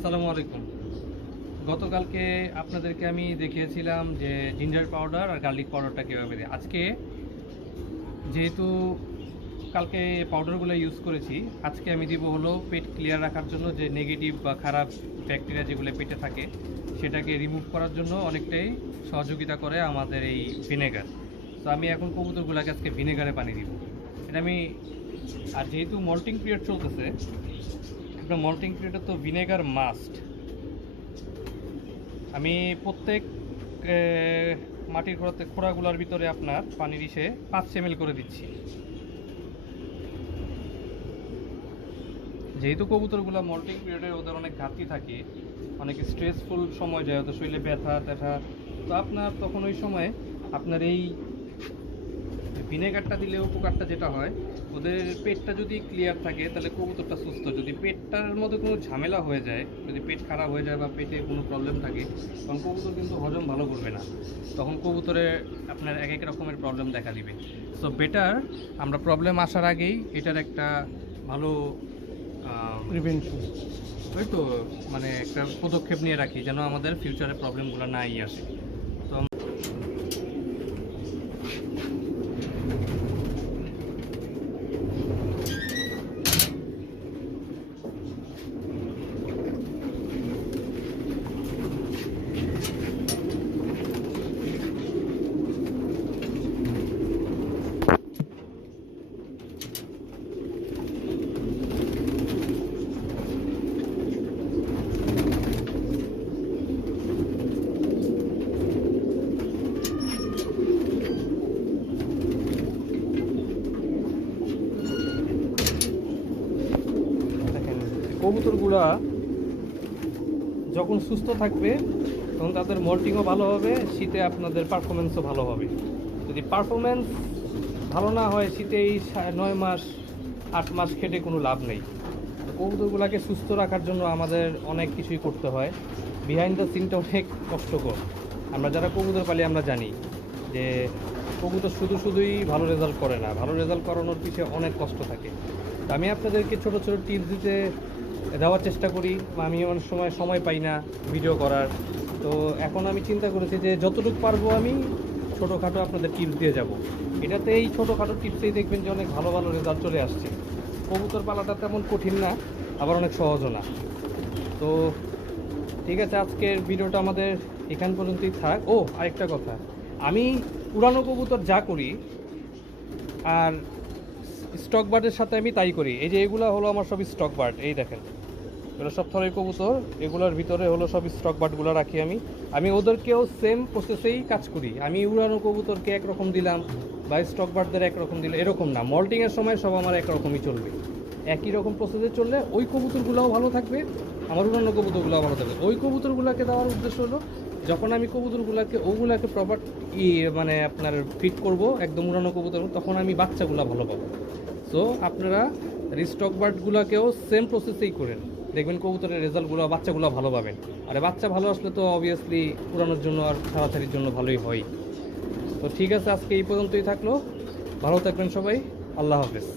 আসসালামু আলাইকুম। গতকালকে আপনাদেরকে আমি দেখিয়েছিলাম যে জিঞ্জার পাউডার আর গার্লিক পাউডারটা কীভাবে দেয়। আজকে যেহেতু কালকে পাউডারগুলো ইউজ করেছি, আজকে আমি দিব হলো পেট ক্লিয়ার রাখার জন্য যে নেগেটিভ বা খারাপ ব্যাকটেরিয়া যেগুলো পেটে থাকে, সেটাকে রিমুভ করার জন্য অনেকটাই সহযোগিতা করে আমাদের এই ভিনেগার তো আমি এখন কবুতরগুলোকে আজকে ভিনেগারে পানি দিব। এটা আমি আর যেহেতু মল্টিং পিরিয়ড চলতেছে একটা মল্টিং পিরিয়ডে তো ভিনেগার মাস্ট। আমি প্রত্যেক মাটির খোড়াতে খোড়াগুলোর ভিতরে আপনার পানির ইসে পাঁচ এমএল করে দিচ্ছি। যেহেতু কবুতরগুলো মল্টিং পিরিয়ডে ওদের অনেক ঘাটতি থাকে, অনেক স্ট্রেসফুল সময় যায় ওদের শরীরে ব্যথা, ট্যাথা, তো আপনার তখন ওই সময় আপনার এই ভিনেগারটা দিলে উপকারটা যেটা হয় ওদের পেটটা যদি ক্লিয়ার থাকে তাহলে কবুতরটা সুস্থ। যদি পেটটার মধ্যে কোনো ঝামেলা হয়ে যায় যদি পেট খারাপ হয়ে যায় বা পেটে কোনো প্রবলেম থাকে তখন কবুতর কিন্তু হজম ভালো করবে না। তখন কবুতরে আপনার এক এক রকমের প্রবলেম দেখা দিবে। সো বেটার আমরা প্রবলেম আসার আগেই এটার একটা ভালো প্রিভেনশন ওই তো মানে একটা পদক্ষেপ নিয়ে রাখি যেন আমাদের ফিউচারে প্রবলেমগুলো নাই আসে তো আম- দেখেন কবুতরগুলা যখন সুস্থ থাকবে, তখন তাদের মল্টিংও ভালো হবে, শীতে আপনাদের পারফরমেন্সও ভালো হবে। যদি পারফরমেন্স ভালো না হয়, শীতে এই নয় মাস, আট মাস খেটে কোনো লাভ নেই। কবুতরগুলাকে সুস্থ রাখার জন্য আমাদের অনেক কিছুই করতে হয়। বিহাইন্ড দ্য সিনটা অনেক কষ্টকর। আমরা যারা কবুতর পালি, আমরা জানি যে কবুতর শুধু শুধুই ভালো রেজাল্ট করে না। ভালো রেজাল্ট করানোর পিছিয়ে অনেক কষ্ট থাকে। আমি আপনাদেরকে ছোট ছোট টিপস দিতে দেওয়ার চেষ্টা করি, বা আমি অনেক সময় সময় পাই না ভিডিও করার। তো এখন আমি চিন্তা করেছি যে যতটুকু পারব আমি ছোটোখাটো আপনাদের টিপস দিয়ে যাব। এটাতে এই ছোটোখাটো টিপসেই দেখবেন যে অনেক ভালো ভালো রেজাল্ট চলে আসছে। কবুতর পালাটা তেমন কঠিন না, আবার অনেক সহজও না। তো ঠিক আছে, আজকের ভিডিওটা আমাদের এখান পর্যন্তই থাক। ও, আরেকটা কথা। আমি পুরানো কবুতর যা করি, আর স্টক বার্ডের সাথে আমি তাই করি। এই যে এগুলো হলো আমার সব স্টক বার্ড এই দেখেন। এগুলো সব থরের কবুতর, এগুলোর ভিতরে হলো সব স্টক বার্ডগুলো রাখি আমি। আমি ওদেরকেও সেম প্রসেসেই কাজ করি। আমি উড়ানো কবুতরকে একরকম দিলাম বা স্টক বার্ডদের একরকম দিলে এরকম না। মল্টিংয়ের সময় সব আমার একরকমই চলবে। একই রকম প্রসেসে চললে ওই কবুতরগুলোও ভালো থাকবে, আমার উড়ানো কবুতরগুলোও ভালো থাকবে। ওই কবুতরগুলোকে দেওয়ার উদ্দেশ্য হলো যখন আমি কবুতরগুলোকে, ওগুলাকে প্রপার ই মানে আপনার ফিট করব, একদম উড়ানো কবুতর, তখন আমি বাচ্চাগুলো ভালো পাবো। সো আপনারা রিস্টক বার্ডগুলোকেও সেম প্রসেসেই করেন। দেখবেন কবুতরের রেজাল্টগুলো বাচ্চাগুলো ভালো পাবেন। আর বাচ্চা ভালো আসলে তো অবভিয়াসলি উড়ানোর জন্য আর ছাড়াছাড়ির জন্য ভালোই হয়। তো ঠিক আছে, আজকে এই পর্যন্তই থাকল। ভালো থাকবেন সবাই। আল্লাহ হাফেজ।